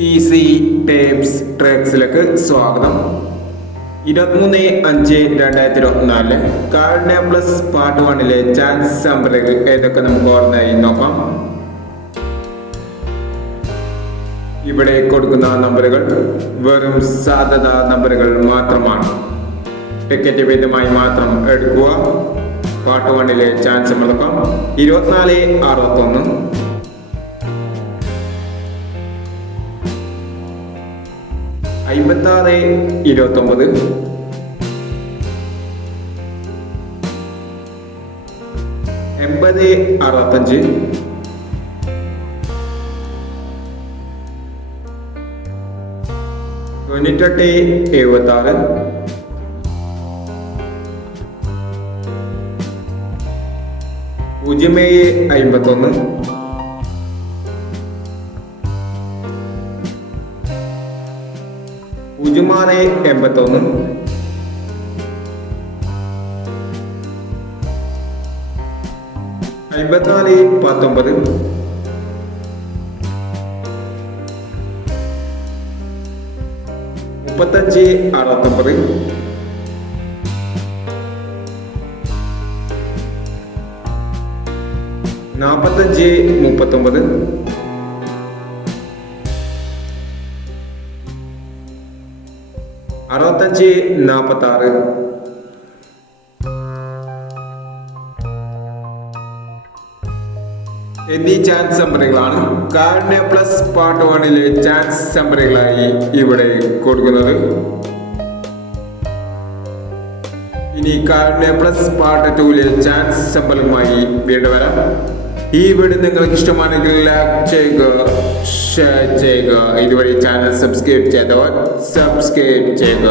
Easy tapes ട്രാക്സിലേക്ക് സ്വാഗതം. 23/5/2024 കാരുണ്യ plus part 1 chance നമ്പറുകൾ ഏതൊക്കെ നമുക്ക് ഓർമ്മയായി നോക്കാം. ഇവിടെ കൊടുക്കുന്ന നമ്പറുകൾ വെറും സാധ്യത നമ്പറുകൾ മാത്രമാണ്. ടിക്കറ്റ് വിധമായി മാത്രം എടുക്കുക. പാർട്ട് 1 ചാൻസ് നോക്കാം. 24/61, 56/29, 80/65, 98/76, 07/51, 06/81, 54/19, 35/69, 45/39, 65/46, എന്നീ ചാൻസ് നമ്പറുകളാണ് കാരുണ്യ പ്ലസ് പാർട്ട് 1 ചാൻസ് നമ്പറുകളായി ഇവിടെ കൊടുക്കുന്നത്. ഇനി കാരുണ്യ പ്ലസ് പാർട്ട് 2 ചാൻസ് നമ്പറുമായി വീണ്ടും വരാം. ഈ വീഡിയോ നിങ്ങൾക്ക് ഇഷ്ടമാണെങ്കിൽ ലൈക്ക് ചെയ്യുക, ഷെയർ ചെയ്യുക. ഇതുവരെ ചാനൽ സബ്സ്ക്രൈബ് ചെയ്തവർ സബ്സ്ക്രൈബ് ചെയ്യുക.